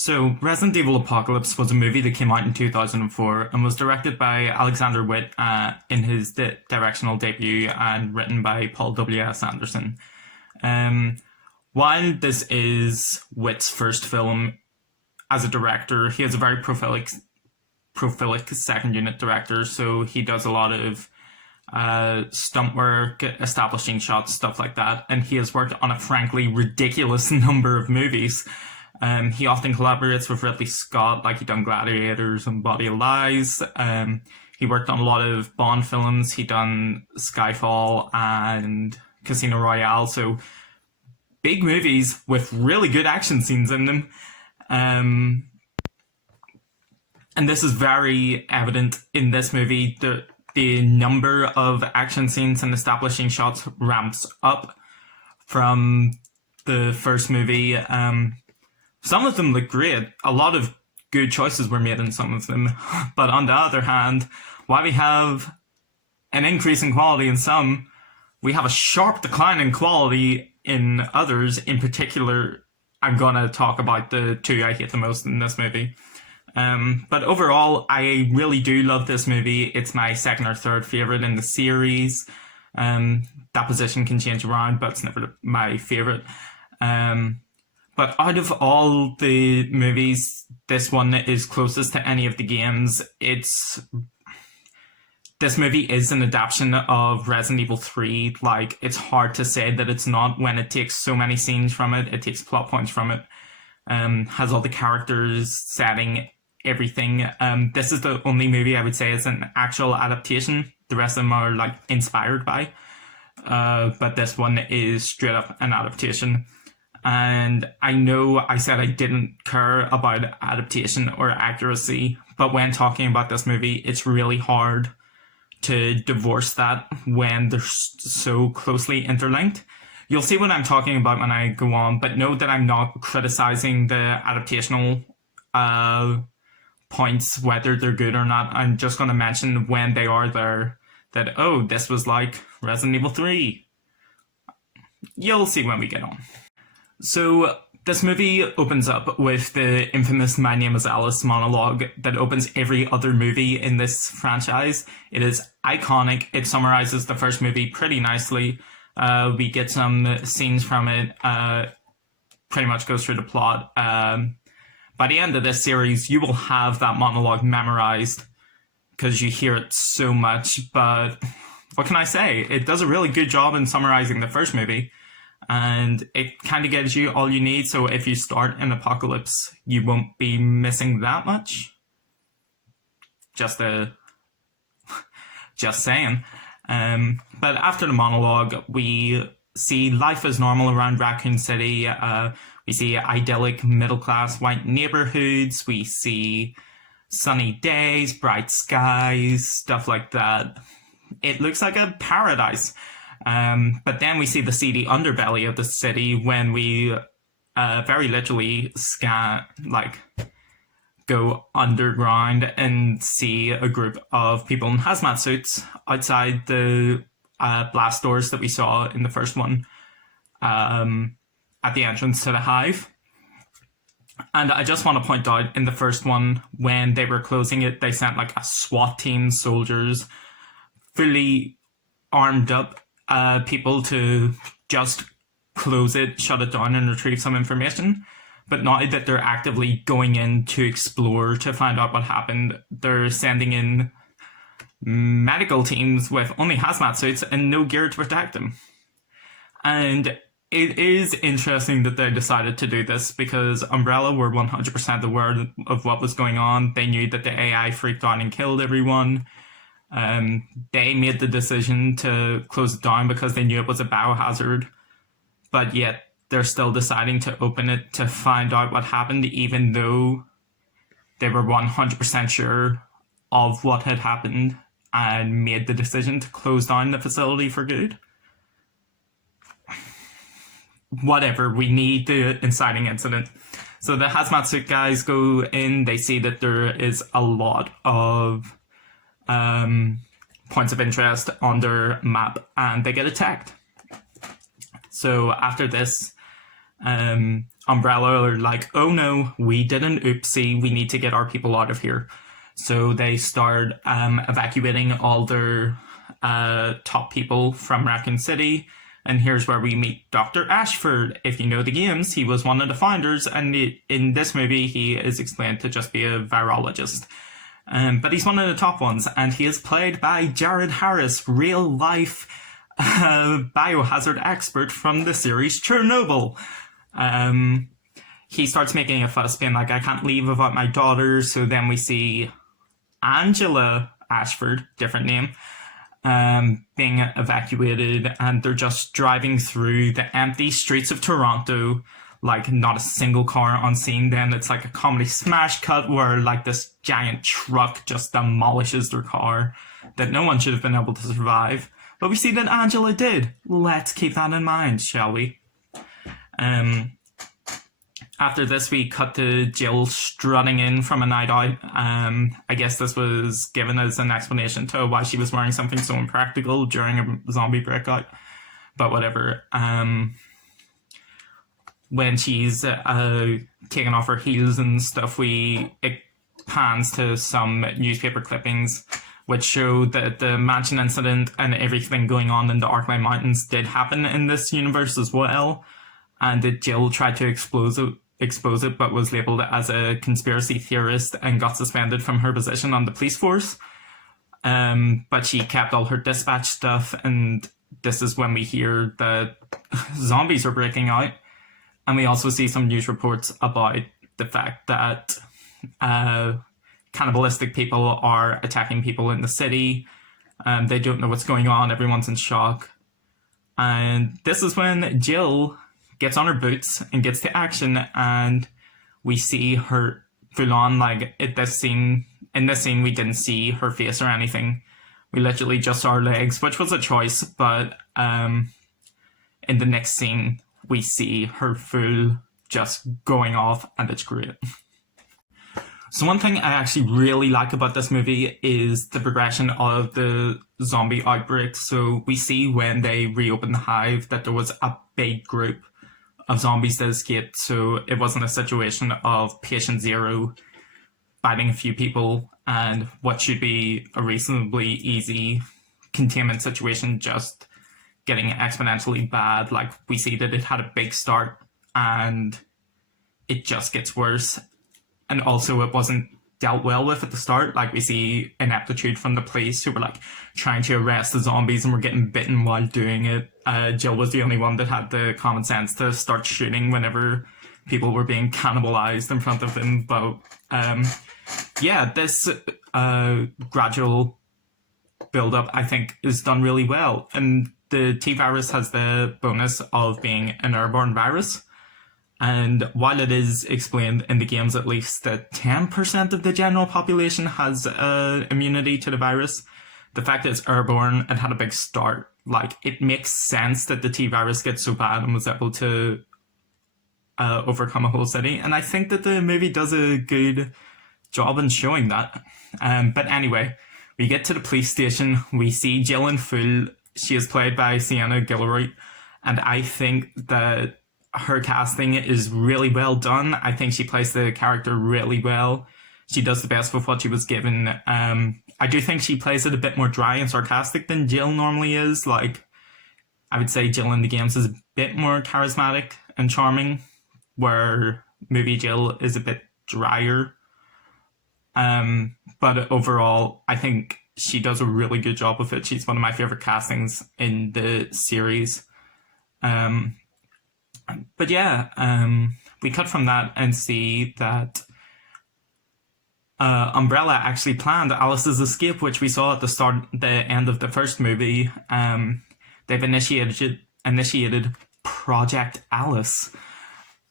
So, Resident Evil Apocalypse was a movie that came out in 2004 and was directed by Alexander Witt in his directional debut and written by Paul W.S. Anderson. Um, while this is Witt's first film as a director, he is a very prolific second unit director, so he does a lot of stunt work, establishing shots, stuff like that, and he has worked on a frankly ridiculous number of movies. He often collaborates with Ridley Scott, like he done Gladiators and Body of Lies. He worked on a lot of Bond films. He done Skyfall and Casino Royale. So big movies with really good action scenes in them. And this is very evident in this movie. The number of action scenes and establishing shots ramps up from the first movie. Some of them look great. A lot of good choices were made in some of them. But on the other hand, while we have an increase in quality in some, we have a sharp decline in quality in others. In particular, I'm going to talk about the two I hate the most in this movie. But overall, I really do love this movie. It's my second or third favorite in the series. That position can change around, but it's never my favorite. But out of all the movies, this one is closest to any of the games. This movie is an adaptation of Resident Evil 3. Like, it's hard to say that it's not when it takes so many scenes from it. It takes plot points from it. Has all the characters, setting, everything. This is the only movie I would say is an actual adaptation. The rest of them are like inspired by. But this one is straight up an adaptation. And I know I said I didn't care about adaptation or accuracy, but when talking about this movie, it's really hard to divorce that when they're so closely interlinked. You'll see what I'm talking about when I go on, but note that I'm not criticizing the adaptational points, whether they're good or not. I'm just going to mention when they are there that, oh, this was like Resident Evil 3. You'll see when we get on. So this movie opens up with the infamous "My name is Alice" monologue that opens every other movie in this franchise. It is iconic. It summarizes the first movie pretty nicely. We get some scenes from it. Pretty much goes through the plot. By the end of this series, you will have that monologue memorized because you hear it so much. But what can I say? It does a really good job in summarizing the first movie. And it kind of gives you all you need. So if you start in Apocalypse, you won't be missing that much. Just saying. But after the monologue, we see life as normal around Raccoon City. We see idyllic middle-class white neighborhoods. We see sunny days, bright skies, stuff like that. It looks like a paradise. But then we see the seedy underbelly of the city when we very literally go underground and see a group of people in hazmat suits outside the blast doors that we saw in the first one at the entrance to the hive. And I just want to point out, in the first one, when they were closing it, they sent like a SWAT team, soldiers, fully armed up people to just close it, shut it down, and retrieve some information. But now that they're actively going in to explore, to find out what happened, they're sending in medical teams with only hazmat suits and no gear to protect them. And it is interesting that they decided to do this because Umbrella were 100% aware of what was going on. They knew that the AI freaked out and killed everyone. They made the decision to close it down because they knew it was a biohazard, but yet they're still deciding to open it to find out what happened, even though they were 100% sure of what had happened and made the decision to close down the facility for good. Whatever, we need the inciting incident. So the hazmat suit guys go in, they see that there is a lot of points of interest on their map, and they get attacked. So after this, Umbrella are like, oh no, we did an oopsie, we need to get our people out of here. So they start evacuating all their top people from Raccoon City. And here's where we meet Dr. Ashford. If you know the games, he was one of the founders, and in this movie, he is explained to just be a virologist. But he's one of the top ones, and he is played by Jared Harris, real life biohazard expert from the series Chernobyl. He starts making a fuss, being like, I can't leave without my daughter. So then we see Angela Ashford, different name, being evacuated, and they're just driving through the empty streets of Toronto, like not a single car on scene. Then it's like a comedy smash cut where like this giant truck just demolishes their car that no one should have been able to survive. But we see that Angela did. Let's keep that in mind, shall we? After this, we cut to Jill strutting in from a night out. I guess this was given as an explanation to why she was wearing something so impractical during a zombie breakout. But whatever. When she's taking off her heels and stuff, it pans to some newspaper clippings which show that the mansion incident and everything going on in the Arkline Mountains did happen in this universe as well, and that Jill tried to expose it but was labelled as a conspiracy theorist and got suspended from her position on the police force. But she kept all her dispatch stuff, and this is when we hear that zombies are breaking out. And we also see some news reports about the fact that cannibalistic people are attacking people in the city. They don't know what's going on. Everyone's in shock. And this is when Jill gets on her boots and gets to action, and we see her full on, like, in this scene, we didn't see her face or anything. We literally just saw her legs, which was a choice, but in the next scene, we see her full just going off, and it's great. So one thing I actually really like about this movie is the progression of the zombie outbreak. So we see when they reopened the hive that there was a big group of zombies that escaped. So it wasn't a situation of patient zero biting a few people and what should be a reasonably easy containment situation just getting exponentially bad. Like, we see that it had a big start and it just gets worse. And also it wasn't dealt well with at the start. Like, we see ineptitude from the police who were like trying to arrest the zombies and were getting bitten while doing it. Jill was the only one that had the common sense to start shooting whenever people were being cannibalized in front of them. But this gradual build-up, I think, is done really well. And the T-virus has the bonus of being an airborne virus. And while it is explained in the games at least that 10% of the general population has immunity to the virus, the fact that it's airborne and had a big start, like, it makes sense that the T-virus gets so bad and was able to overcome a whole city. And I think that the movie does a good job in showing that. But anyway, we get to the police station. We see Jill in full. She is played by Sienna Guillory. And I think that her casting is really well done. I think she plays the character really well. She does the best with what she was given. I do think she plays it a bit more dry and sarcastic than Jill normally is. Like, I would say Jill in the games is a bit more charismatic and charming, where movie Jill is a bit drier. But overall, I think she does a really good job with it. She's one of my favorite castings in the series. But yeah, we cut from that and see that Umbrella actually planned Alice's escape, which we saw at the end of the first movie. They've initiated Project Alice,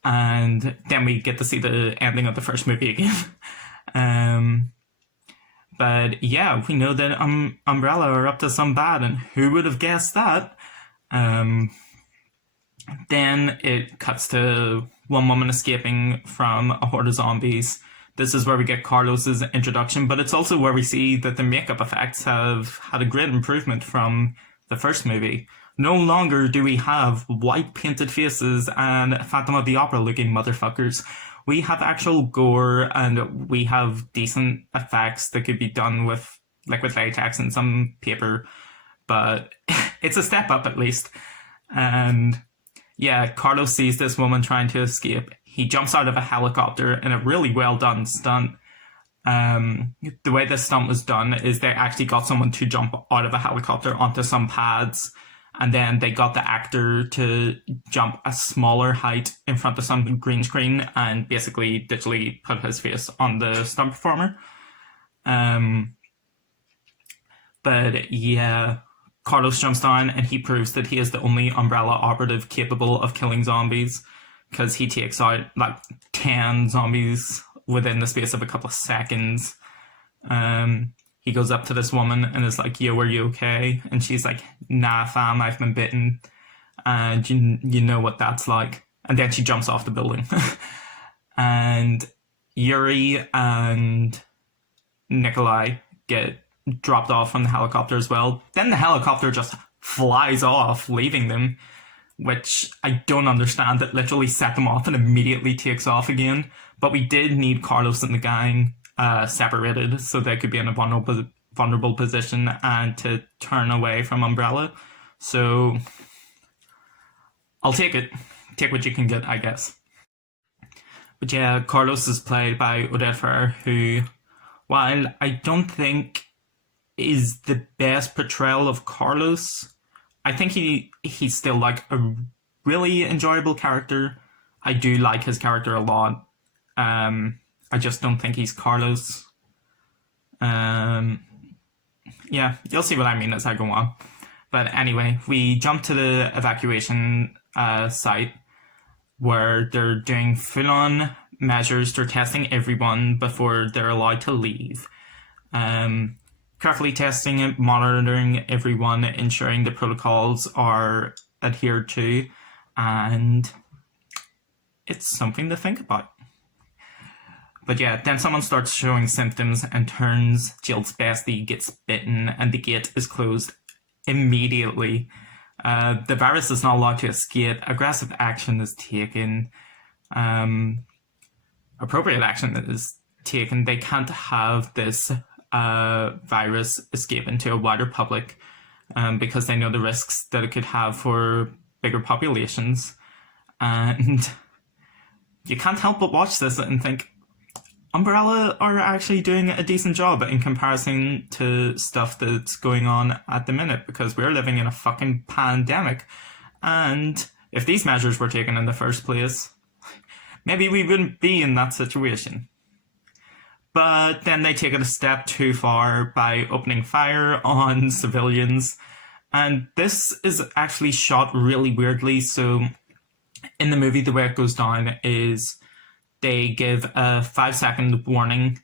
and then we get to see the ending of the first movie again. But yeah, we know that Umbrella are up to some bad, and who would have guessed that? Then it cuts to one woman escaping from a horde of zombies. This is where we get Carlos's introduction, but it's also where we see that the makeup effects have had a great improvement from the first movie. No longer do we have white painted faces and Phantom of the Opera looking motherfuckers. We have actual gore and we have decent effects that could be done with liquid latex and some paper, but it's a step up at least. And yeah, Carlos sees this woman trying to escape. He jumps out of a helicopter in a really well done stunt. The way this stunt was done is they actually got someone to jump out of a helicopter onto some pads, and then they got the actor to jump a smaller height in front of some green screen and basically digitally put his face on the stunt performer. But yeah, Carlos jumps down and he proves that he is the only Umbrella operative capable of killing zombies, because he takes out like 10 zombies within the space of a couple of seconds. He goes up to this woman and is like, "Yo, are you okay?" And she's like, "Nah, fam, I've been bitten. And you know what that's like." And then she jumps off the building. And Yuri and Nikolai get dropped off from the helicopter as well. Then the helicopter just flies off, leaving them, which I don't understand. It literally set them off and immediately takes off again. But we did need Carlos and the gang separated so they could be in a vulnerable position and to turn away from Umbrella. So I'll take it. Take what you can get, I guess. But yeah, Carlos is played by Oded Fehr, who, while I don't think is the best portrayal of Carlos, I think he's still like a really enjoyable character. I do like his character a lot. I just don't think he's Carlos. Yeah, you'll see what I mean as I go on. But anyway, we jump to the evacuation site where they're doing full-on measures. They're testing everyone before they're allowed to leave. Carefully testing it, monitoring everyone, ensuring the protocols are adhered to, and it's something to think about. But yeah, then someone starts showing symptoms and turns. Jill's bestie gets bitten and the gate is closed immediately. The virus is not allowed to escape. Aggressive action is taken. Appropriate action is taken. They can't have this virus escape into a wider public because they know the risks that it could have for bigger populations. And you can't help but watch this and think, Umbrella are actually doing a decent job in comparison to stuff that's going on at the minute, because we're living in a fucking pandemic. And if these measures were taken in the first place, maybe we wouldn't be in that situation. But then they take it a step too far by opening fire on civilians. And this is actually shot really weirdly. So in the movie, the way it goes down is they give a 5-second warning.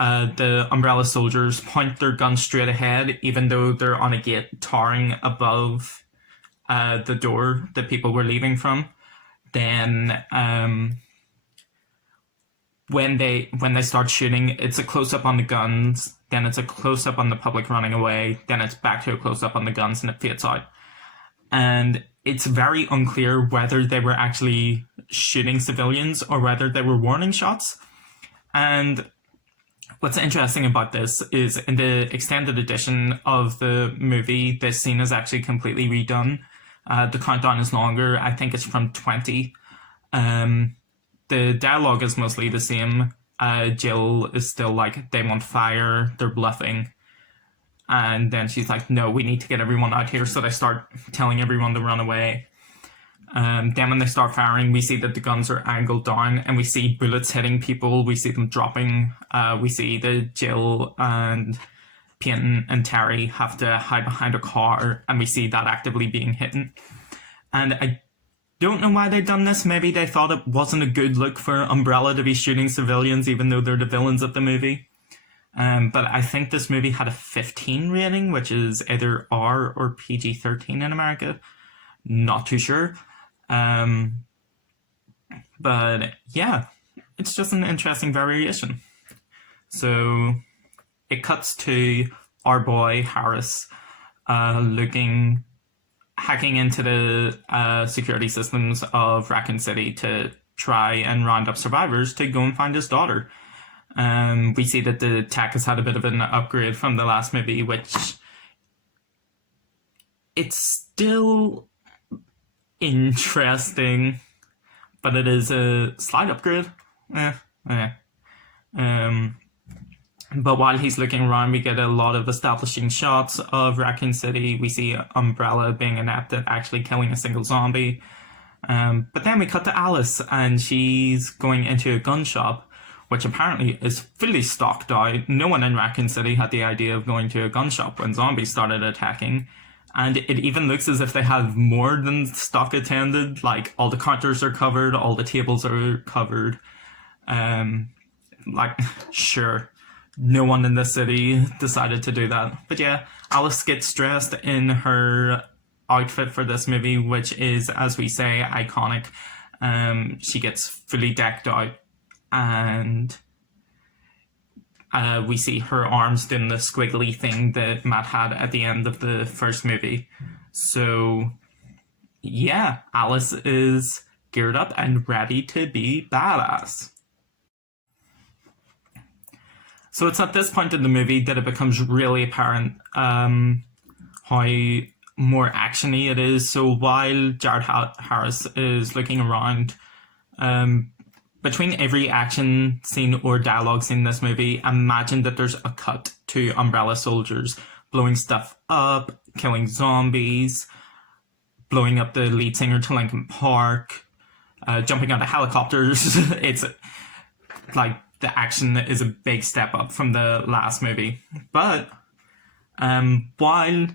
The Umbrella soldiers point their guns straight ahead, even though they're on a gate towering above the door that people were leaving from. Then when they start shooting, it's a close-up on the guns, then it's a close-up on the public running away, then it's back to a close-up on the guns, and it fades out. And it's very unclear whether they were actually shooting civilians or whether they were warning shots. And what's interesting about this is in the extended edition of the movie, this scene is actually completely redone. The countdown is longer. I think it's from 20. The dialogue is mostly the same. Jill is still like, they want fire, they're bluffing. And then she's like, no, we need to get everyone out here. So they start telling everyone to run away. Then when they start firing, we see that the guns are angled down and we see bullets hitting people. We see them dropping. We see that Jill and Peyton and Terry have to hide behind a car, and we see that actively being hidden. And I don't know why they've done this. Maybe they thought it wasn't a good look for Umbrella to be shooting civilians, even though they're the villains of the movie. But I think this movie had a 15 rating, which is either R or PG-13 in America. Not too sure. But yeah, it's just an interesting variation. So it cuts to our boy Harris looking hacking into the security systems of Raccoon City to try and round up survivors to go and find his daughter. We see that the tech has had a bit of an upgrade from the last movie, which it's still interesting, but it is a slight upgrade. But while he's looking around, we get a lot of establishing shots of Raccoon City. We see Umbrella being inept at actually killing a single zombie. But then we cut to Alice, and she's going into a gun shop, which apparently is fully stocked out. No one in Raccoon City had the idea of going to a gun shop when zombies started attacking. And it even looks as if they have more than stock attended. Like, all the counters are covered, all the tables are covered. Sure, no one in the city decided to do that. But yeah, Alice gets dressed in her outfit for this movie, which is, as we say, iconic. She gets fully decked out, and we see her arms doing the squiggly thing that Matt had at the end of the first movie. So yeah, Alice is geared up and ready to be badass. So it's at this point in the movie that it becomes really apparent how more actiony it is. So while Jared Harris is looking around, between every action scene or dialogue scene in this movie, imagine that there's a cut to Umbrella soldiers blowing stuff up, killing zombies, blowing up the lead singer to Linkin Park, jumping out of helicopters. It's like the action is a big step up from the last movie. But while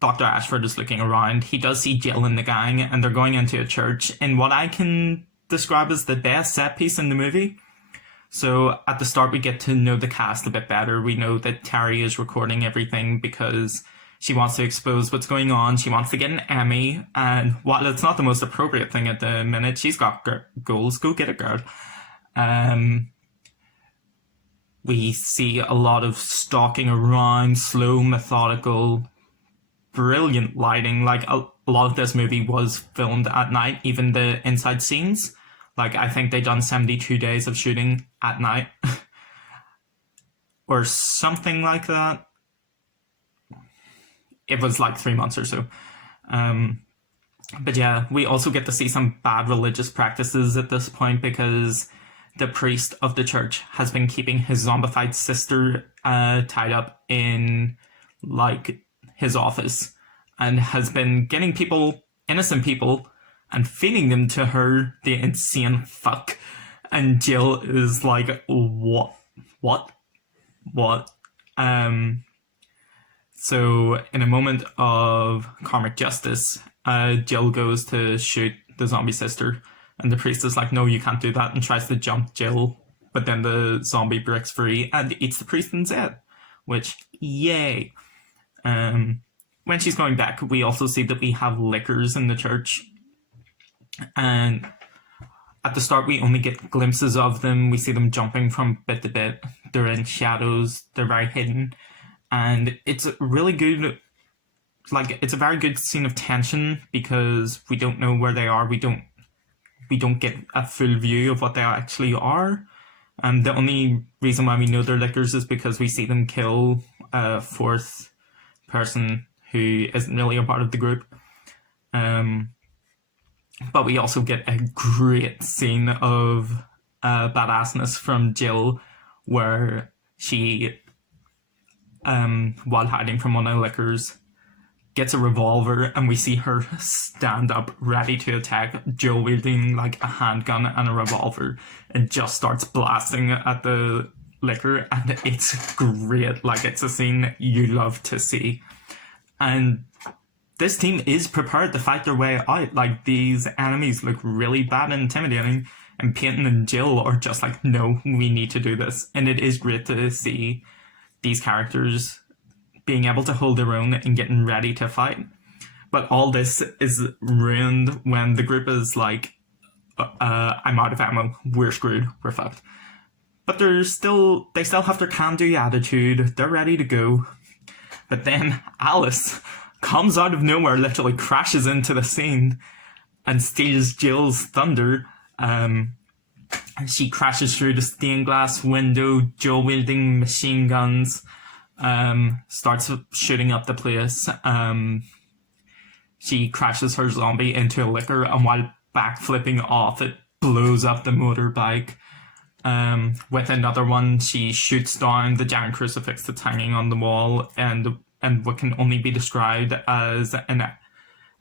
Dr. Ashford is looking around, he does see Jill and the gang, and they're going into a church in what I can describe as the best set piece in the movie. So at the start, we get to know the cast a bit better. We know that Terry is recording everything because she wants to expose what's going on. She wants to get an Emmy, and while it's not the most appropriate thing at the minute, she's got goals. Go get it, girl. We see a lot of stalking around, slow, methodical, brilliant lighting. Like, a lot of this movie was filmed at night, even the inside scenes. Like, I think they done 72 days of shooting at night. Or something like that. It was like 3 months or so. But yeah, we also get to see some bad religious practices at this point, because the priest of the church has been keeping his zombified sister tied up in, like, his office, and has been getting people, innocent people, and feeding them to her, the insane fuck. And Jill is like, what? So in a moment of karmic justice, Jill goes to shoot the zombie sister, and the priest is like, no, you can't do that, and tries to jump Jill, but then the zombie breaks free and eats the priest instead, which, yay. When she's going back, we also see that we have lickers in the church, and at the start we only get glimpses of them. We see them jumping from bit to bit. They're in shadows, they're very hidden, and it's really good. Like, it's a very good scene of tension because we don't know where they are. We don't get a full view of what they actually are. And the only reason why we know they're lickers is because we see them kill a fourth person who isn't really a part of the group. But we also get a great scene of badassness from Jill, where she, while hiding from one of the lickers, gets a revolver, and we see her stand up ready to attack, Jill wielding like a handgun and a revolver, and just starts blasting at the liquor, and it's great. Like, it's a scene you love to see. And this team is prepared to fight their way out. Like, these enemies look really bad and intimidating, and Peyton and Jill are just like, no, we need to do this. And it is great to see these characters being able to hold their own and getting ready to fight. But all this is ruined when the group is like, I'm out of ammo, we're screwed, we're fucked. But they still have their can-do attitude, they're ready to go. But then Alice comes out of nowhere, literally crashes into the scene and steals Jill's thunder. She crashes through the stained glass window, Jill wielding machine guns, starts shooting up the place. She crashes her zombie into a liquor, and while backflipping off it, blows up the motorbike. With another one, she shoots down the giant crucifix that's hanging on the wall, and what can only be described as an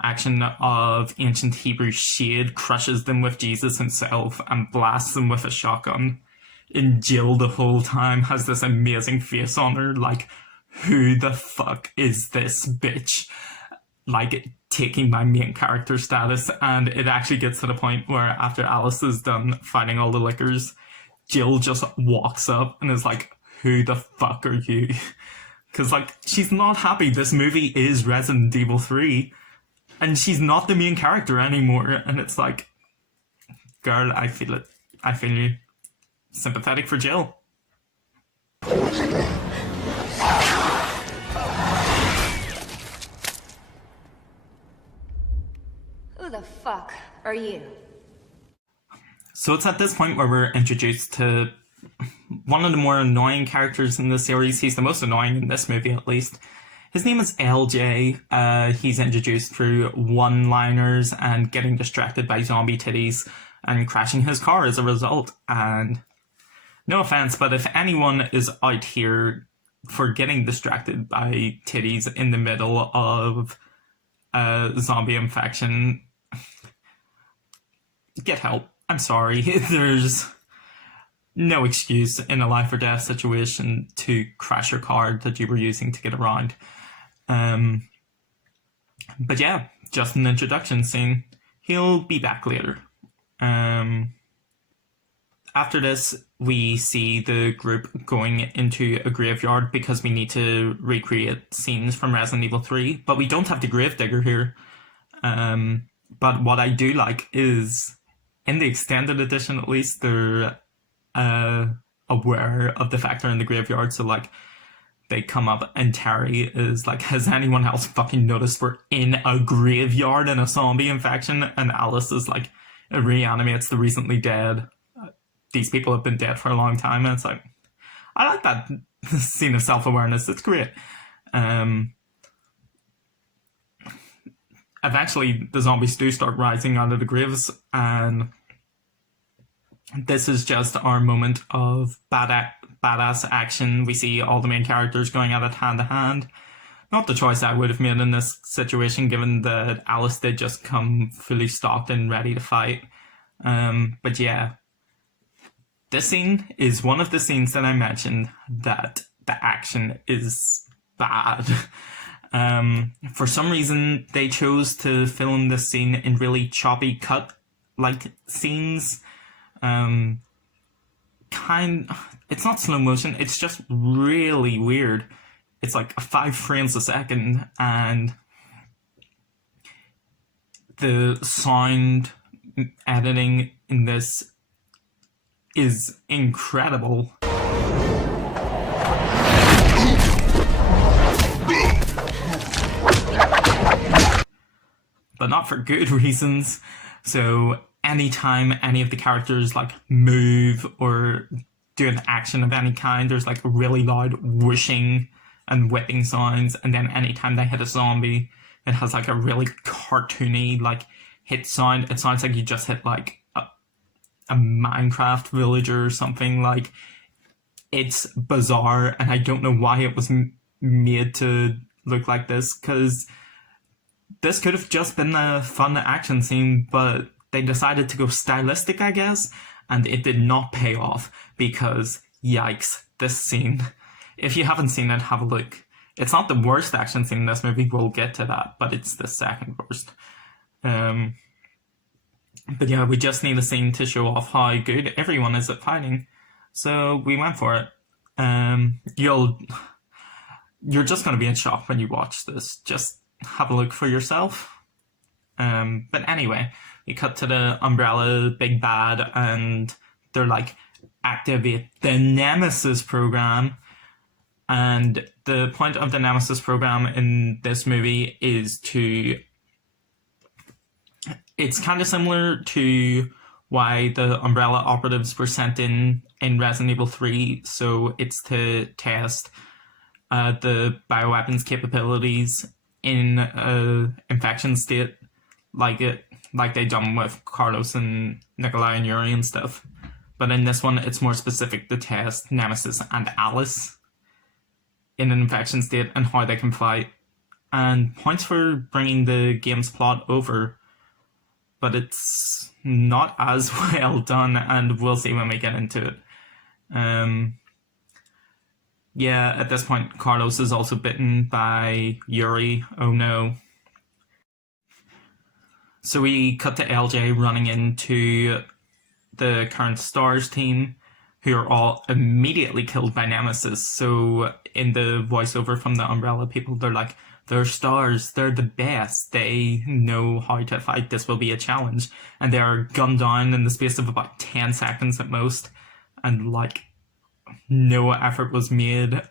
action of ancient Hebrew shade, crushes them with Jesus himself and blasts them with a shotgun. And Jill the whole time has this amazing face on her, like, who the fuck is this bitch? Like, taking my main character status. And it actually gets to the point where after Alice is done fighting all the lickers, Jill just walks up and is like, who the fuck are you? Because, like, she's not happy. This movie is Resident Evil 3. And she's not the main character anymore. And it's like, girl, I feel it. I feel you. Sympathetic for Jill. Who the fuck are you? So it's at this point where we're introduced to one of the more annoying characters in the series. He's the most annoying in this movie, at least. His name is LJ. He's introduced through one-liners and getting distracted by zombie titties and crashing his car as a result. And no offense, but if anyone is out here for getting distracted by titties in the middle of a zombie infection, get help. I'm sorry. There's no excuse in a life or death situation to crash your car that you were using to get around. But yeah, just an introduction scene. He'll be back later. After this, we see the group going into a graveyard because we need to recreate scenes from Resident Evil 3, but we don't have the gravedigger here. But what I do like is, in the extended edition at least, they're aware of the fact they're in the graveyard, so like, they come up and Terry is like, has anyone else fucking noticed we're in a graveyard in a zombie infection? And Alice is like, it reanimates the recently dead. These people have been dead for a long time. And it's like, I like that scene of self-awareness. It's great. Eventually, the zombies do start rising out of the graves, and this is just our moment of badass action. We see all the main characters going at it hand to hand. Not the choice I would have made in this situation, given that Alice did just come fully stocked and ready to fight. But yeah, this scene is one of the scenes that I mentioned that the action is bad. For some reason, they chose to film this scene in really choppy cut like scenes. It's not slow motion, it's just really weird. It's like 5 frames a second, and the sound editing in this is incredible. But not for good reasons. So anytime any of the characters like move or do an action of any kind, there's like really loud whooshing and whipping sounds, and then anytime they hit a zombie, it has like a really cartoony like hit sound. It sounds like you just hit like a Minecraft villager or something. Like, it's bizarre, and I don't know why it was made to look like this, because this could have just been a fun action scene, but they decided to go stylistic, I guess, and it did not pay off, because yikes, this scene, if you haven't seen it, have a look. It's not the worst action scene in this movie, we'll get to that, but it's the second worst. But yeah, we just need a scene to show off how good everyone is at fighting, so we went for it. You're just going to be in shock when you watch this. Just have a look for yourself. But anyway, we cut to the Umbrella big bad, and they're like, activate the Nemesis program. And the point of the Nemesis program in this movie is it's kind of similar to why the Umbrella operatives were sent in Resident Evil 3. So it's to test the bioweapons capabilities in infection state, like they done with Carlos and Nikolai and Yuri and stuff. But in this one, it's more specific to test Nemesis and Alice in an infection state and how they can fight. And points for bringing the game's plot over, but it's not as well done, and we'll see when we get into it. Yeah, at this point, Carlos is also bitten by Yuri. Oh no. So we cut to LJ running into the current STARS team, who are all immediately killed by Nemesis. So in the voiceover from the Umbrella people, they're like, they're STARS, they're the best, they know how to fight, this will be a challenge. And they are gunned down in the space of about 10 seconds at most, and like, no effort was made.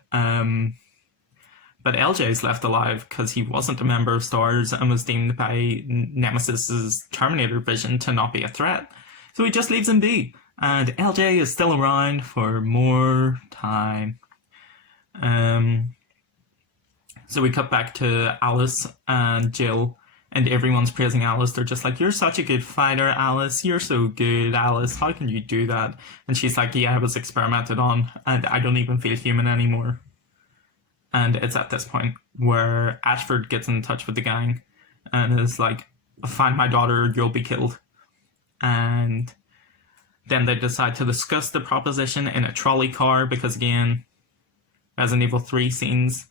But LJ's left alive because he wasn't a member of STARS and was deemed by Nemesis's Terminator vision to not be a threat. So he just leaves him be. And LJ is still around for more time. So we cut back to Alice and Jill, and everyone's praising Alice. They're just like, you're such a good fighter, Alice. You're so good, Alice. How can you do that? And she's like, yeah, I was experimented on, and I don't even feel human anymore. And it's at this point where Ashford gets in touch with the gang and is like, find my daughter, you'll be killed. And then they decide to discuss the proposition in a trolley car because, again, Resident Evil 3 scenes.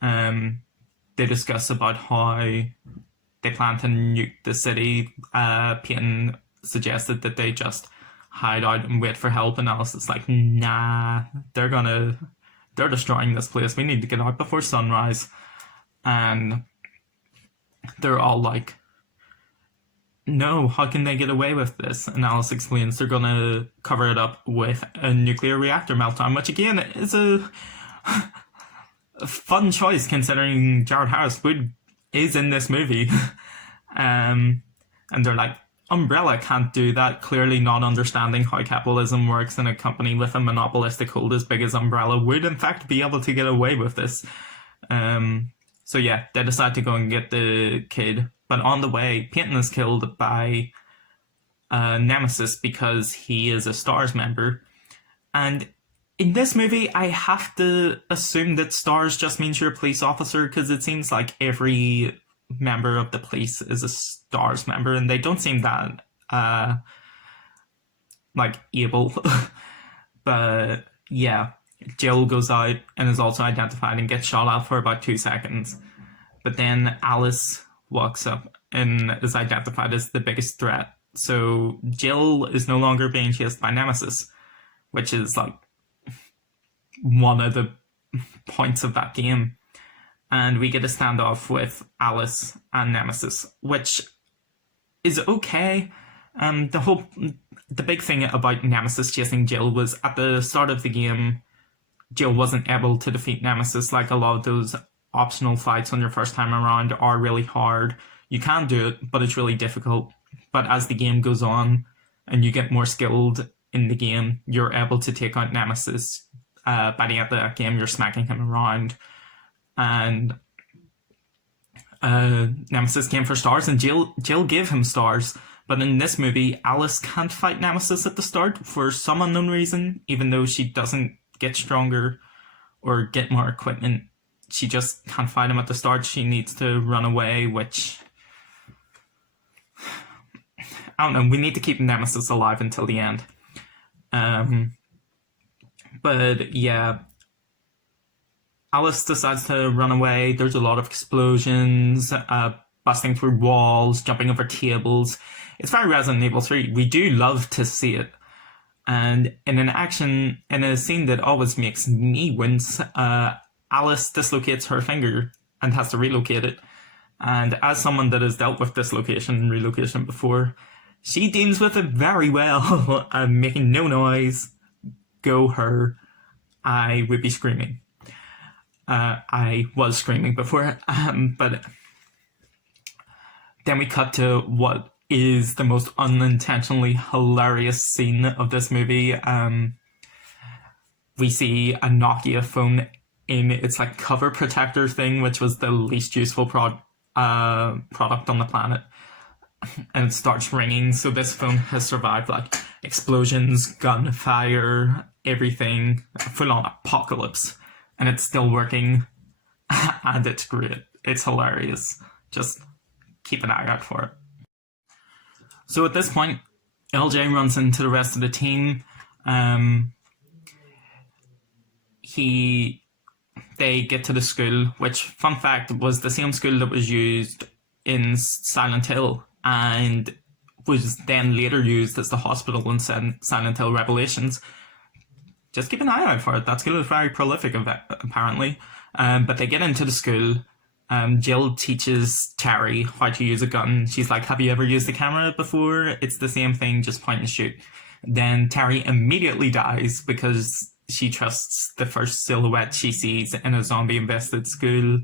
They discuss about how they plan to nuke the city. Peyton suggested that they just hide out and wait for help, and Alice is like, nah, they're destroying this place. We need to get out before sunrise. And they're all like, no, how can they get away with this? And Alice explains they're gonna cover it up with a nuclear reactor meltdown, which again is a fun choice considering Jared Harris is in this movie. And they're like, Umbrella can't do that, clearly not understanding how capitalism works, and a company with a monopolistic hold as big as Umbrella would in fact be able to get away with this. So yeah, they decide to go and get the kid, but on the way, Peyton is killed by Nemesis because he is a STARS member. And in this movie, I have to assume that STARS just means you're a police officer, because it seems like every member of the police is a STARS member, and they don't seem that able. But yeah, Jill goes out and is also identified and gets shot at for about 2 seconds. But then Alice walks up and is identified as the biggest threat. So Jill is no longer being chased by Nemesis, which is like one of the points of that game. And we get a standoff with Alice and Nemesis, which is okay. The big thing about Nemesis chasing Jill was at the start of the game, Jill wasn't able to defeat Nemesis. Like, a lot of those optional fights on your first time around are really hard. You can do it, but it's really difficult. But as the game goes on and you get more skilled in the game, you're able to take out Nemesis. By the end of that game, you're smacking him around. And Nemesis came for STARS, and Jill gave him STARS. But in this movie, Alice can't fight Nemesis at the start for some unknown reason, even though she doesn't get stronger or get more equipment. She just can't fight him at the start. She needs to run away, which, I don't know. We need to keep Nemesis alive until the end. But yeah, Alice decides to run away. There's a lot of explosions, busting through walls, jumping over tables. It's very Resident Evil 3. We do love to see it. And in a scene that always makes me wince, Alice dislocates her finger and has to relocate it. And as someone that has dealt with dislocation and relocation before, she deals with it very well. Making no noise. Go her. I would be screaming. I was screaming before, but then we cut to what is the most unintentionally hilarious scene of this movie. We see a Nokia phone in its like cover protector thing, which was the least useful product on the planet, and it starts ringing. So this phone has survived like explosions, gunfire, everything, full on apocalypse, and it's still working, and it's great. It's hilarious. Just keep an eye out for it. So at this point, LJ runs into the rest of the team. They get to the school, which, fun fact, was the same school that was used in Silent Hill and was then later used as the hospital in Silent Hill Revelations. Just keep an eye out for it. That school is very prolific, apparently. But they get into the school. Jill teaches Terry how to use a gun. She's like, have you ever used a camera before? It's the same thing, just point and shoot. Then Terry immediately dies because she trusts the first silhouette she sees in a zombie-infested school.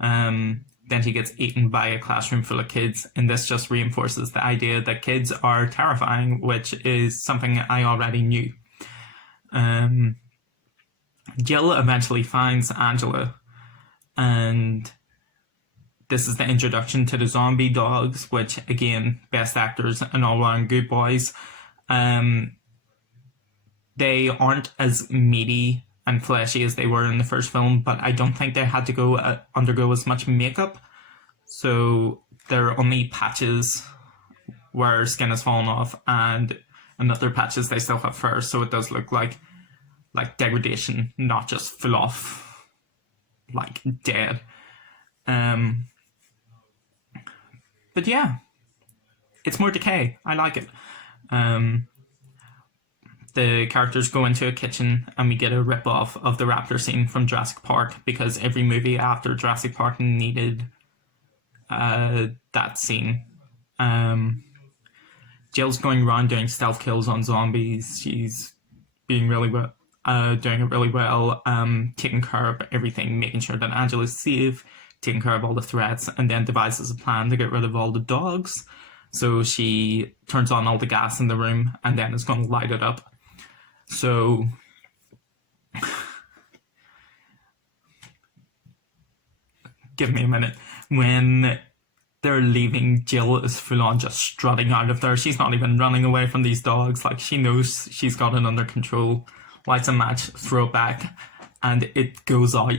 Then she gets eaten by a classroom full of kids, and this just reinforces the idea that kids are terrifying, which is something I already knew. Jill eventually finds Angela, and this is the introduction to the zombie dogs, which, again, best actors and all-round good boys. They aren't as meaty and fleshy as they were in the first film, but I don't think they had to undergo as much makeup. So there are only patches where skin has fallen off, and in other patches they still have fur, so it does look like degradation, not just full off like dead. But yeah, it's more decay. I like it. The characters go into a kitchen and we get a rip-off of the raptor scene from Jurassic Park, because every movie after Jurassic Park needed that scene. Jill's going around doing stealth kills on zombies. She's being really well, doing it really well, taking care of everything, making sure that Angela's safe, taking care of all the threats, and then devises a plan to get rid of all the dogs. So she turns on all the gas in the room and then is going to light it up. So give me a minute. When they're leaving, Jill is full on just strutting out of there. She's not even running away from these dogs. Like, she knows she's got it under control. Lights a match, throw it back, and it goes out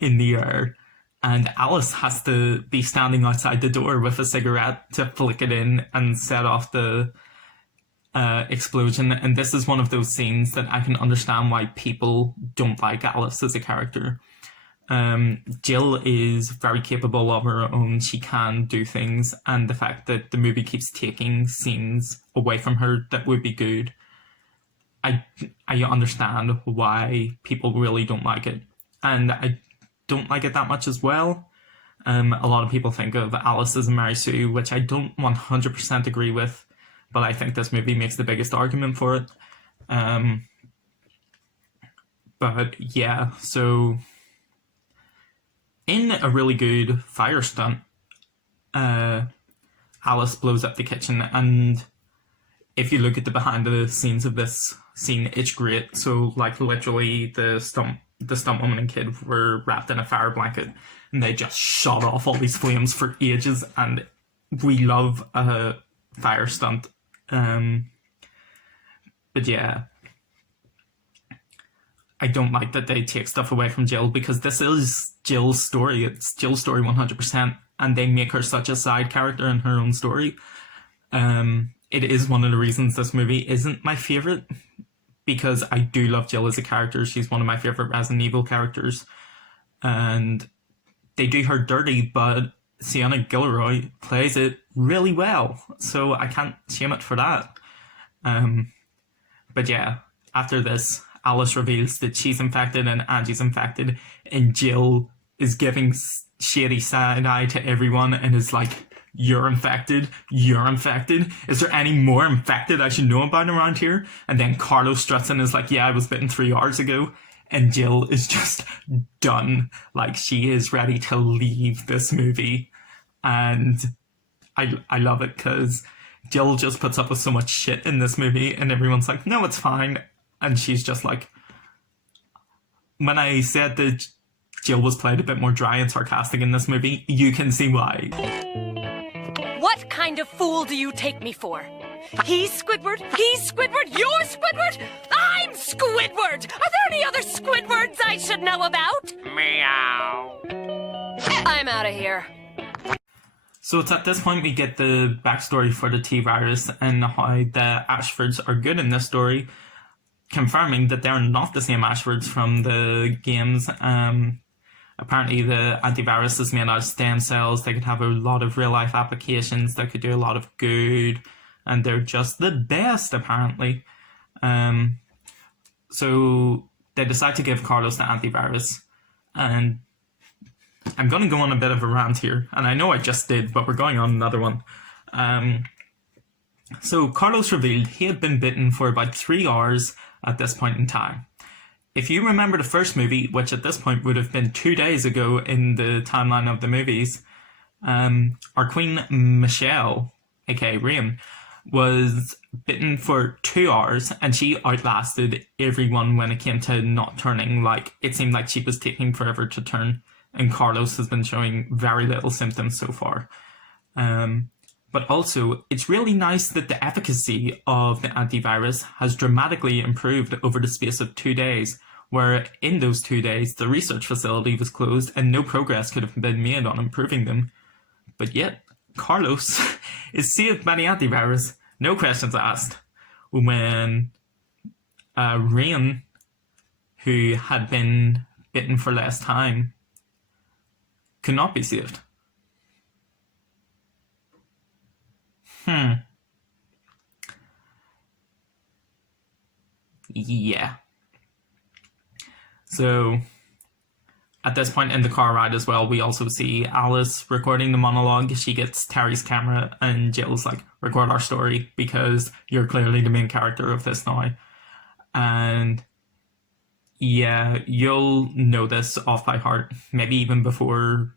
in the air. And Alice has to be standing outside the door with a cigarette to flick it in and set off the explosion. And this is one of those scenes that I can understand why people don't like Alice as a character. Jill is very capable of her own. She can do things, and the fact that the movie keeps taking scenes away from her that would be good, I understand why people really don't like it. And I don't like it that much as well. A lot of people think of Alice as a Mary Sue, which I don't 100% agree with, but I think this movie makes the biggest argument for it. But yeah, so in a really good fire stunt, Alice blows up the kitchen, and if you look at the behind the scenes of this scene, it's great. So, like, literally the stunt woman and kid were wrapped in a fire blanket, and they just shot off all these flames for ages, and we love a fire stunt. But yeah, I don't like that they take stuff away from Jill, because this is Jill's story. It's Jill's story 100%, and they make her such a side character in her own story. It is one of the reasons this movie isn't my favourite, because I do love Jill as a character. She's one of my favourite Resident Evil characters, and they do her dirty, but Sienna Gilroy plays it really well, so I can't shame it for that. But yeah, after this, Alice reveals that she's infected and Angie's infected, and Jill is giving shady side eye to everyone and is like, you're infected, is there any more infected I should know about around here? And then Carlos struts in and is like, yeah, I was bitten 3 hours ago. and Jill is just done. Like, she is ready to leave this movie. And I love it because Jill just puts up with so much shit in this movie, and everyone's like, no, it's fine. And she's just like, when I said that Jill was played a bit more dry and sarcastic in this movie, you can see why. What kind of fool do you take me for? He's Squidward, you're Squidward, I'm Squidward! Are there any other Squidwards I should know about? Meow. I'm out of here. So it's at this point we get the backstory for the T-Virus and how the Ashfords are good in this story, confirming that they're not the same Ashfords from the games. Apparently the antivirus is made out of stem cells. They could have a lot of real-life applications that could do a lot of good, and they're just the best, apparently. So they decide to give Carlos the antivirus, and I'm going to go on a bit of a rant here, and I know I just did, but we're going on another one. So Carlos revealed he had been bitten for about 3 hours at this point in time. If you remember the first movie, which at this point would have been 2 days ago in the timeline of the movies, our Queen Michelle, aka Rain, was bitten for 2 hours, and she outlasted everyone when it came to not turning. Like, it seemed like she was taking forever to turn, and Carlos has been showing very little symptoms so far. But also, it's really nice that the efficacy of the antivirus has dramatically improved over the space of 2 days, where in those 2 days, the research facility was closed and no progress could have been made on improving them. But yet, Carlos is saved by the antivirus, no questions asked, when Rain, who had been bitten for less time, could not be saved. Yeah. So, at this point in the car ride as well, we also see Alice recording the monologue. She gets Terry's camera, and Jill's like, record our story because you're clearly the main character of this now. And yeah, you'll know this off by heart, maybe even before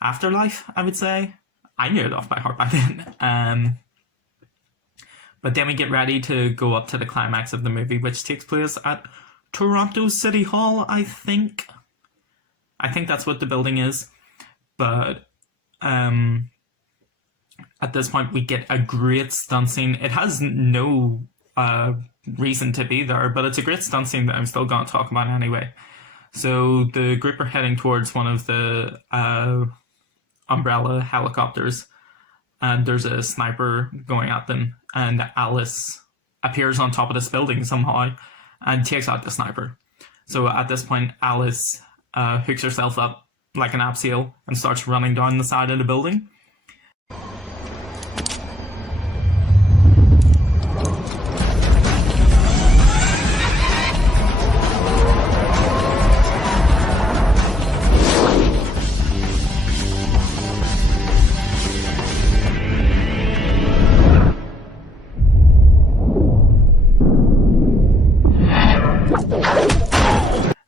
Afterlife, I would say. I knew it off by heart by then. But then we get ready to go up to the climax of the movie, which takes place at Toronto City Hall, I think. I think that's what the building is. But at this point, we get a great stunt scene. It has no reason to be there, but it's a great stunt scene that I'm still going to talk about anyway. So the group are heading towards one of the umbrella helicopters, and there's a sniper going at them, and Alice appears on top of this building somehow and takes out the sniper. So at this point, Alice hooks herself up like an abseil and starts running down the side of the building.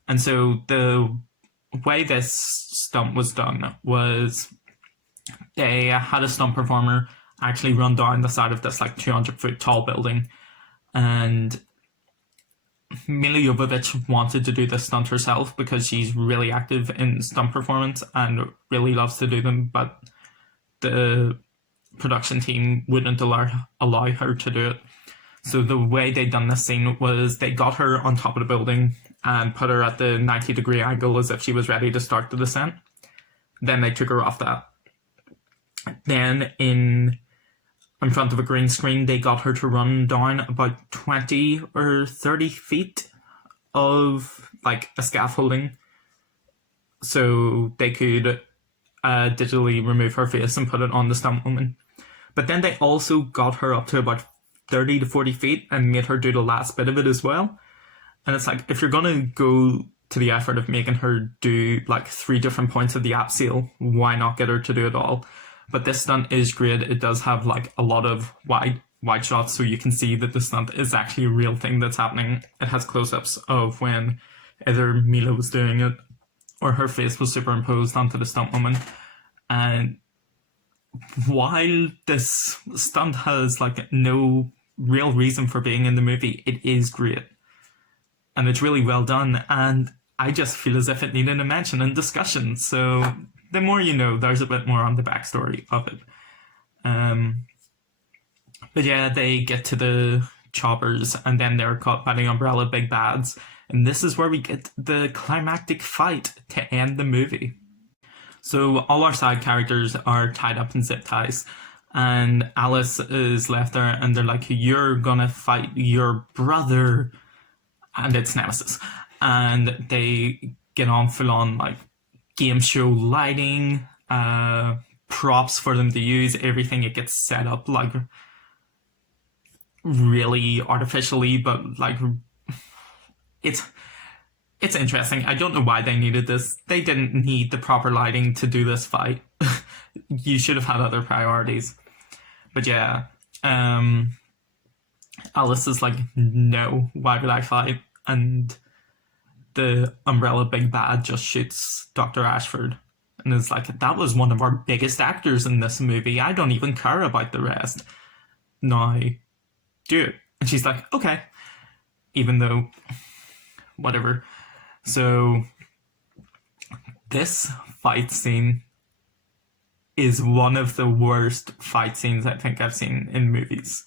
And so the way this stunt was done was they had a stunt performer actually run down the side of this like 200-foot tall building, and Mila Jovovich wanted to do this stunt herself because she's really active in stunt performance and really loves to do them, but the production team wouldn't allow her to do it. So the way they done this scene was they got her on top of the building and put her at the 90-degree angle as if she was ready to start the descent. Then they took her off that. Then in front of a green screen, they got her to run down about 20 or 30 feet of like a scaffolding so they could digitally remove her face and put it on the stunt woman. But then they also got her up to about 30 to 40 feet and made her do the last bit of it as well. And it's like, if you're going to go to the effort of making her do like 3 different points of the abseil, why not get her to do it all? But this stunt is great. It does have like a lot of wide shots so you can see that the stunt is actually a real thing that's happening. It has close-ups of when either Mila was doing it or her face was superimposed onto the stunt woman. And while this stunt has like no real reason for being in the movie, it is great. And it's really well done, and I just feel as if it needed a mention and discussion. So the more you know, there's a bit more on the backstory of it. But yeah, they get to the choppers and then they're caught by the Umbrella big bads. And this is where we get the climactic fight to end the movie. So all our side characters are tied up in zip ties. And Alice is left there and they're like, you're gonna fight your brother. And it's Nemesis. And they get on full on like game show lighting, props for them to use, everything. It gets set up like really artificially, but like it's interesting. I don't know why they needed this. They didn't need the proper lighting to do this fight. You should have had other priorities. But yeah, Alice is like, no, why would I fight? And the Umbrella big bad just shoots Dr. Ashford. And it's like, that was one of our biggest actors in this movie. I don't even care about the rest. Now, do it. And she's like, okay. Even though, whatever. So, this fight scene is one of the worst fight scenes I think I've seen in movies.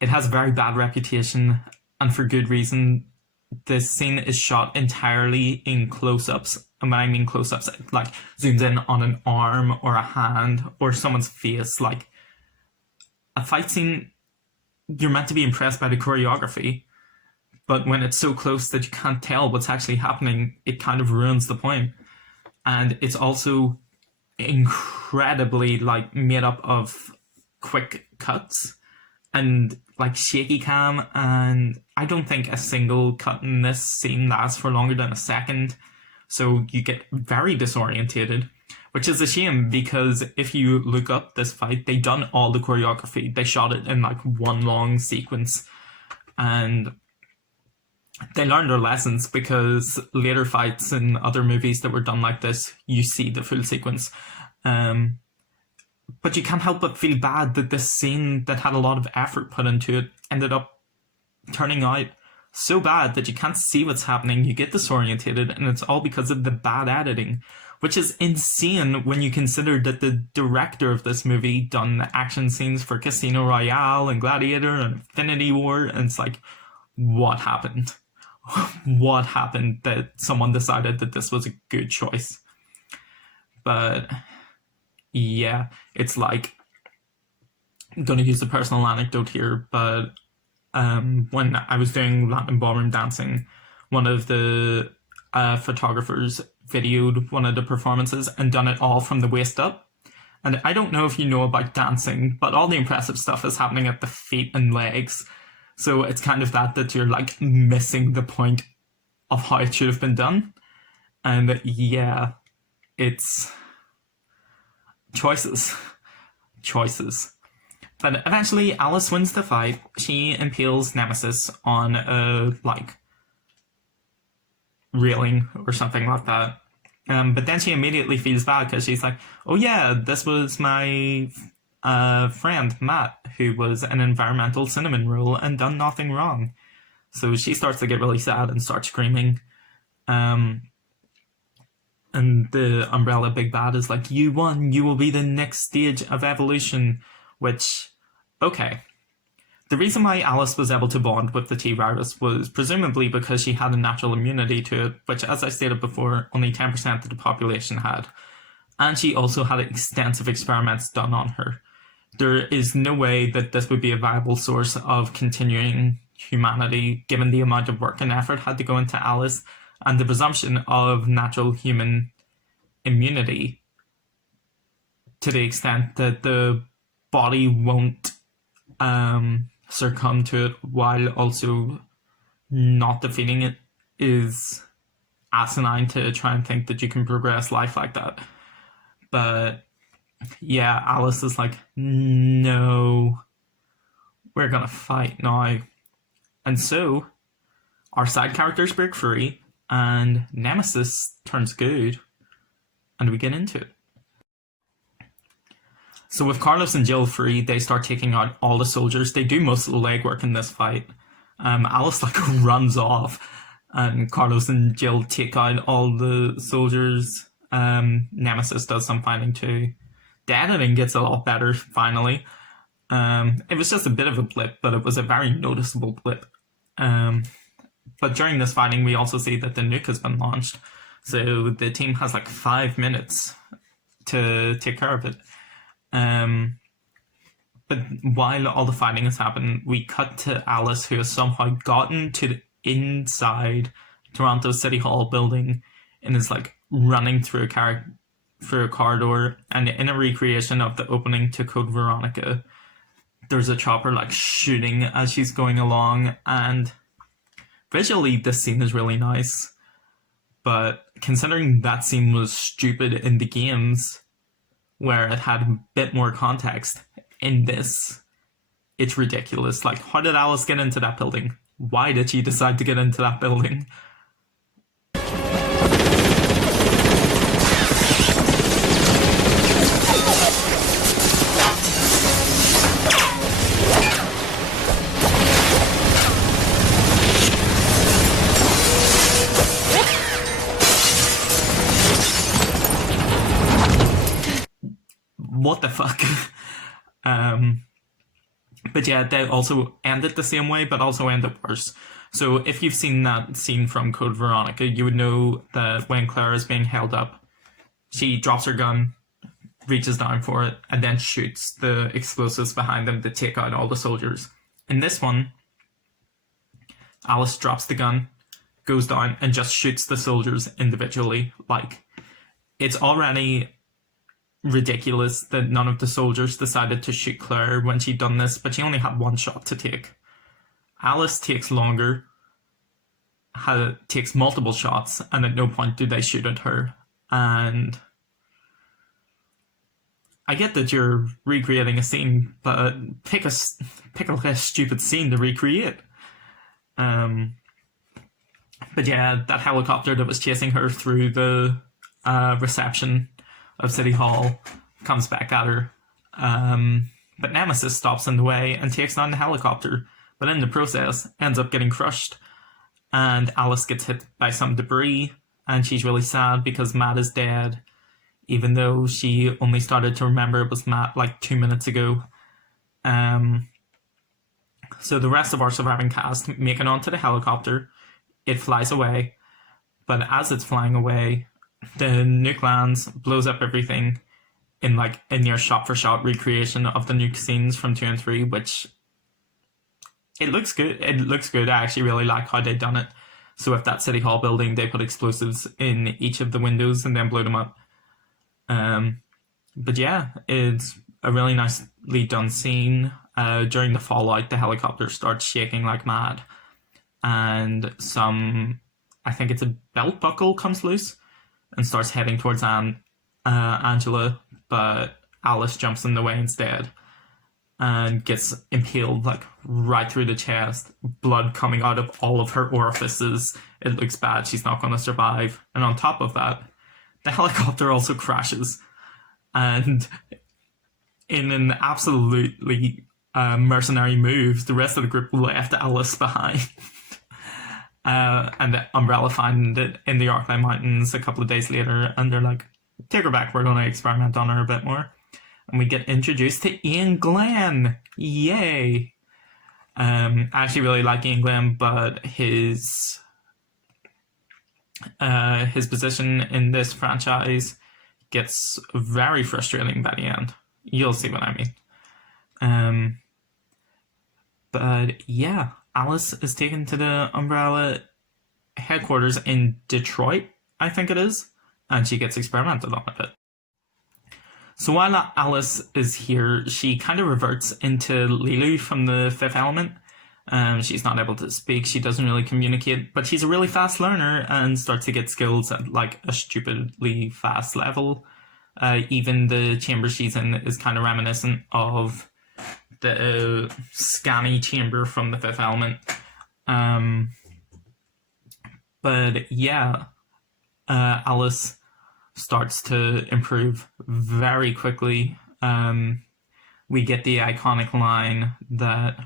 It has a very bad reputation, and for good reason. This scene is shot entirely in close-ups, and when I mean close-ups, it like zooms in on an arm or a hand or someone's face. Like, a fight scene, you're meant to be impressed by the choreography, but when it's so close that you can't tell what's actually happening, it kind of ruins the point. And it's also incredibly like made up of quick cuts and like shaky cam, and I don't think a single cut in this scene lasts for longer than a second, so you get very disorientated, which is a shame because if you look up this fight, they done all the choreography. They shot it in like one long sequence, and they learned their lessons because later fights in other movies that were done like this, you see the full sequence. But you can't help but feel bad that this scene that had a lot of effort put into it ended up turning out so bad that you can't see what's happening. You get disorientated, and it's all because of the bad editing, which is insane when you consider that the director of this movie done the action scenes for Casino Royale and Gladiator and Infinity War, and it's like, what happened? What happened that someone decided that this was a good choice? But yeah, it's like, I'm going to use a personal anecdote here, but when I was doing Latin ballroom dancing, one of the photographers videoed one of the performances and done it all from the waist up. And I don't know if you know about dancing, but all the impressive stuff is happening at the feet and legs. So it's kind of that you're like missing the point of how it should have been done. And yeah, it's choices. But eventually Alice wins the fight. She impales Nemesis on a like railing or something like that. But then she immediately feels bad because she's like, oh yeah, this was my friend Matt, who was an environmental cinnamon roll and done nothing wrong. So she starts to get really sad and starts screaming. And the Umbrella big bad is like, you won, you will be the next stage of evolution. Which, okay. The reason why Alice was able to bond with the T-Virus was presumably because she had a natural immunity to it, which, as I stated before, only 10% of the population had. And she also had extensive experiments done on her. There is no way that this would be a viable source of continuing humanity, given the amount of work and effort had to go into Alice. and the presumption of natural human immunity to the extent that the body won't succumb to it while also not defeating it is asinine to try and think that you can progress life like that. But yeah, Alice is like, no, we're gonna fight now. And so our side characters break free and Nemesis turns good, and we get into it. So with Carlos and Jill free, they start taking out all the soldiers. They do most of the legwork in this fight. Alice like runs off, and Carlos and Jill take out all the soldiers. Nemesis does some fighting too. The editing gets a lot better finally. It was just a bit of a blip, but it was a very noticeable blip. But during this fighting, we also see that the nuke has been launched. So the team has like 5 minutes to take care of it. But while all the fighting is happening, we cut to Alice, who has somehow gotten to the inside Toronto City Hall building and is like running through a corridor. And in a recreation of the opening to Code Veronica, there's a chopper like shooting as she's going along, and visually this scene is really nice. But considering that scene was stupid in the games, where it had a bit more context, in this, it's ridiculous. Like, how did Alice get into that building? Why did she decide to get into that building? What the fuck? But yeah, they also end it the same way, but also end it worse. So if you've seen that scene from Code Veronica, you would know that when Claire is being held up, she drops her gun, reaches down for it, and then shoots the explosives behind them to take out all the soldiers. In this one, Alice drops the gun, goes down, and just shoots the soldiers individually. Like, it's already ridiculous that none of the soldiers decided to shoot Claire when she'd done this, but she only had one shot to take. Alice takes longer, takes multiple shots, and at no point do they shoot at her. And I get that you're recreating a scene, but pick a stupid scene to recreate. But yeah, that helicopter that was chasing her through the reception of City Hall comes back at her. But Nemesis stops in the way and takes down the helicopter, but in the process ends up getting crushed. And Alice gets hit by some debris, and she's really sad because Matt is dead, even though she only started to remember it was Matt like 2 minutes ago. So the rest of our surviving cast make it onto the helicopter. It flies away, but as it's flying away, the nuke lands, blows up everything in like a near shot-for-shot recreation of the nuke scenes from 2 and 3, which it looks good. It looks good. I actually really like how they've done it. So if that City Hall building, they put explosives in each of the windows and then blew them up. But yeah, it's a really nicely done scene. During the fallout, the helicopter starts shaking like mad, and I think it's a belt buckle comes loose and starts heading towards Angela, but Alice jumps in the way instead and gets impaled like right through the chest, blood coming out of all of her orifices. It looks bad. She's not going to survive. And on top of that, the helicopter also crashes, and in an absolutely mercenary move, the rest of the group left Alice behind. And Umbrella find it in the Arclight Mountains a couple of days later, and they're like, take her back, we're going to experiment on her a bit more. And we get introduced to Ian Glenn. Yay! I actually really like Ian Glenn, but his position in this franchise gets very frustrating by the end. You'll see what I mean. But yeah, Alice is taken to the Umbrella headquarters in Detroit, I think it is, and she gets experimented on a bit. So while Alice is here, she kind of reverts into Lulu from the Fifth Element. She's not able to speak, she doesn't really communicate, but she's a really fast learner and starts to get skills at like a stupidly fast level. Even the chamber she's in is kind of reminiscent of the scanny chamber from the Fifth Element. But yeah, Alice starts to improve very quickly. We get the iconic line that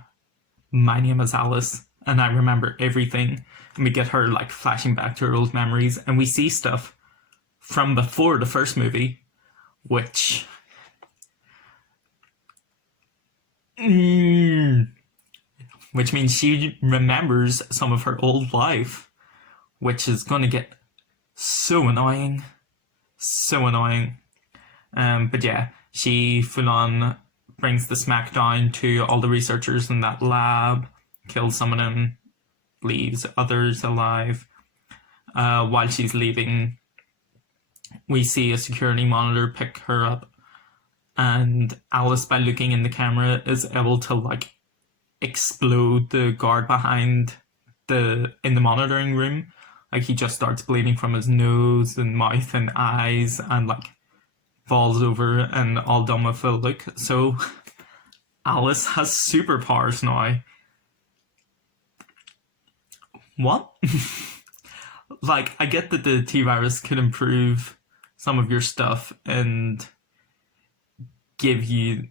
my name is Alice and I remember everything. And we get her like flashing back to her old memories, and we see stuff from before the first movie, which means she remembers some of her old life, which is going to get so annoying. So annoying. But yeah, she full on brings the smack down to all the researchers in that lab, kills some of them, leaves others alive. While she's leaving, we see a security monitor pick her up, and Alice, by looking in the camera, is able to like explode the guard behind in the monitoring room. Like, he just starts bleeding from his nose and mouth and eyes and like falls over and all done with a look. So Alice has superpowers now. What? Like, I get that the T-Virus could improve some of your stuff and give you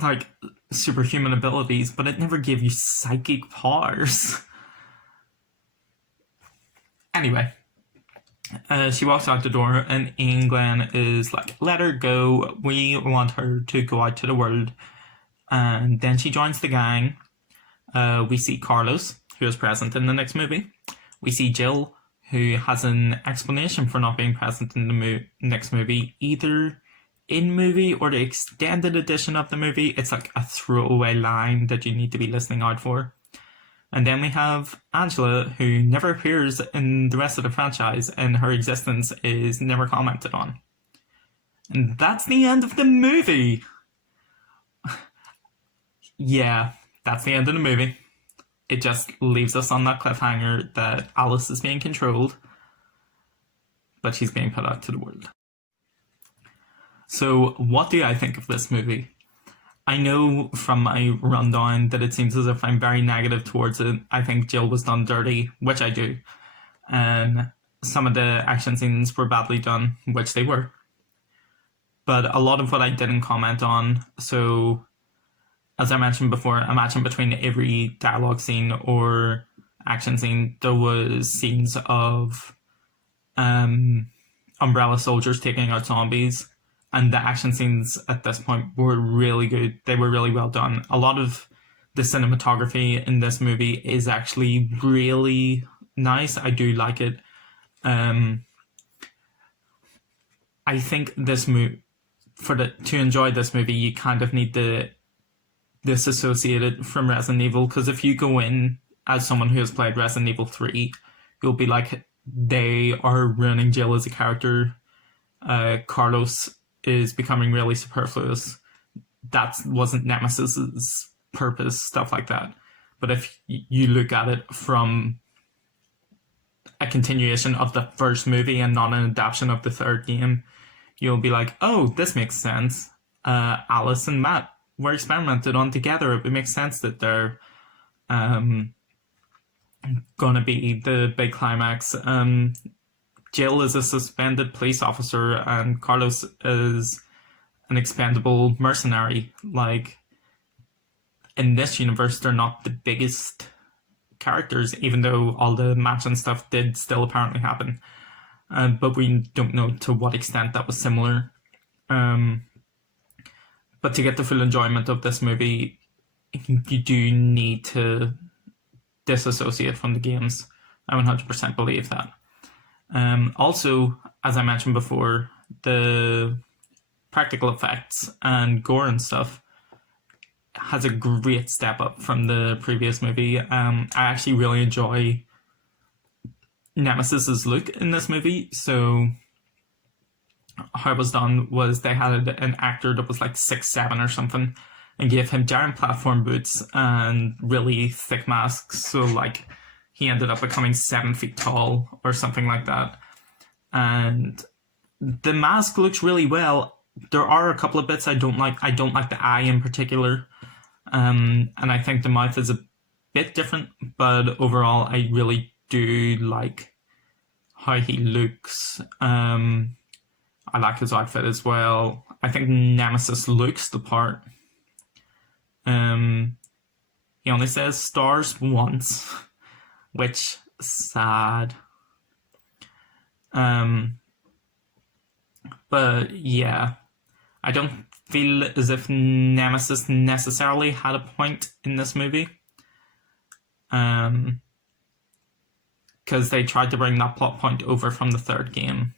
like superhuman abilities, but it never gave you psychic powers. Anyway, she walks out the door and Ian Glenn is like, let her go, we want her to go out to the world. And then she joins the gang. We see Carlos, who is present in the next movie. We see Jill, who has an explanation for not being present in the next movie, either in movie or the extended edition of the movie. It's like a throwaway line that you need to be listening out for. And then we have Angela, who never appears in the rest of the franchise, and her existence is never commented on. And that's the end of the movie. Yeah, that's the end of the movie. It just leaves us on that cliffhanger that Alice is being controlled, but she's being put out to the world. So what do I think of this movie? I know from my rundown that it seems as if I'm very negative towards it. I think Jill was done dirty, which I do. And some of the action scenes were badly done, which they were. But a lot of what I didn't comment on, so as I mentioned before, imagine between every dialogue scene or action scene, there was scenes of umbrella soldiers taking out zombies. And the action scenes at this point were really good. They were really well done. A lot of the cinematography in this movie is actually really nice. I do like it. I think this movie, to enjoy this movie, you kind of need to disassociate it from Resident Evil. Because if you go in as someone who has played Resident Evil 3, you'll be like, they are ruining Jill as a character. Carlos is becoming really superfluous. That wasn't Nemesis's purpose, stuff like that. But if you look at it from a continuation of the first movie and not an adaptation of the third game, you'll be like, oh, this makes sense. Alice and Matt were experimented on together. It makes sense that they're gonna be the big climax. Jill is a suspended police officer and Carlos is an expendable mercenary. Like, in this universe, they're not the biggest characters, even though all the match and stuff did still apparently happen. But we don't know to what extent that was similar. But to get the full enjoyment of this movie, you do need to disassociate from the games. I 100% believe that. Also, as I mentioned before, the practical effects and gore and stuff has a great step up from the previous movie. I actually really enjoy Nemesis's look in this movie. So how it was done was they had an actor that was like 6'7" or something, and gave him giant platform boots and really thick masks. So like he ended up becoming 7 feet tall or something like that. And the mask looks really well. There are a couple of bits I don't like. I don't like the eye in particular. And I think the mouth is a bit different, but overall I really do like how he looks. I like his outfit as well. I think Nemesis looks the part. He only says stars once, which sad. But yeah, I don't feel as if Nemesis necessarily had a point in this movie. Because they tried to bring that plot point over from the third game,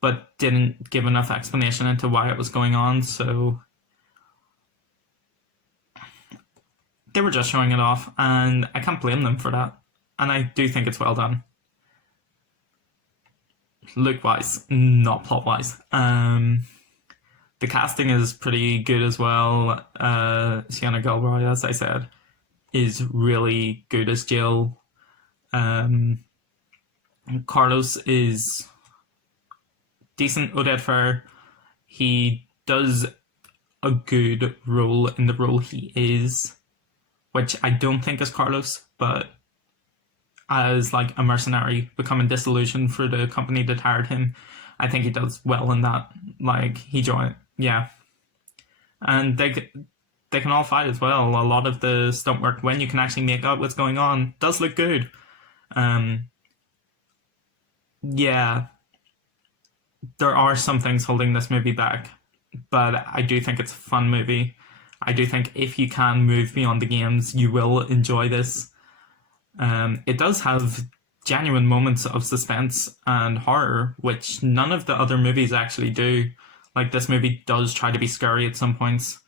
but didn't give enough explanation into why it was going on, so they were just showing it off, and I can't blame them for that. And I do think it's well done. Look-wise, not plot-wise. The casting is pretty good as well. Sienna Gilroy, as I said, is really good as Jill. Carlos is decent. Oded Fehr, he does a good role in the role he is, which I don't think is Carlos, but as like a mercenary becoming disillusioned for the company that hired him, I think he does well in that. Like he joined, yeah, and they can all fight as well. A lot of the stunt work, when you can actually make out what's going on, does look good. Yeah, there are some things holding this movie back, but I do think it's a fun movie. I do think if you can move beyond the games, you will enjoy this. It does have genuine moments of suspense and horror, which none of the other movies actually do. Like, this movie does try to be scary at some points,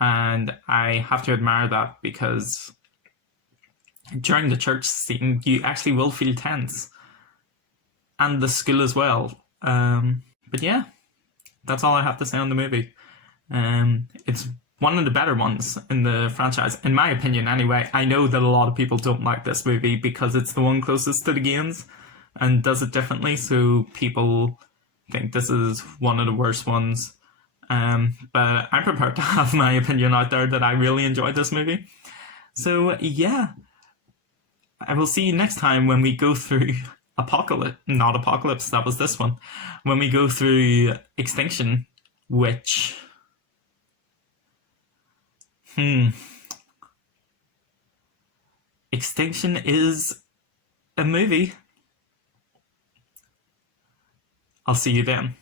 and I have to admire that, because during the church scene, you actually will feel tense. And the school as well. But yeah, that's all I have to say on the movie. It's one of the better ones in the franchise, in my opinion anyway. I know that a lot of people don't like this movie because it's the one closest to the games and does it differently, so people think this is one of the worst ones. But I'm prepared to have my opinion out there that I really enjoyed this movie. So yeah, I will see you next time when we go through not Apocalypse, that was this one. When we go through Extinction, which... Extinction is a movie. I'll see you then.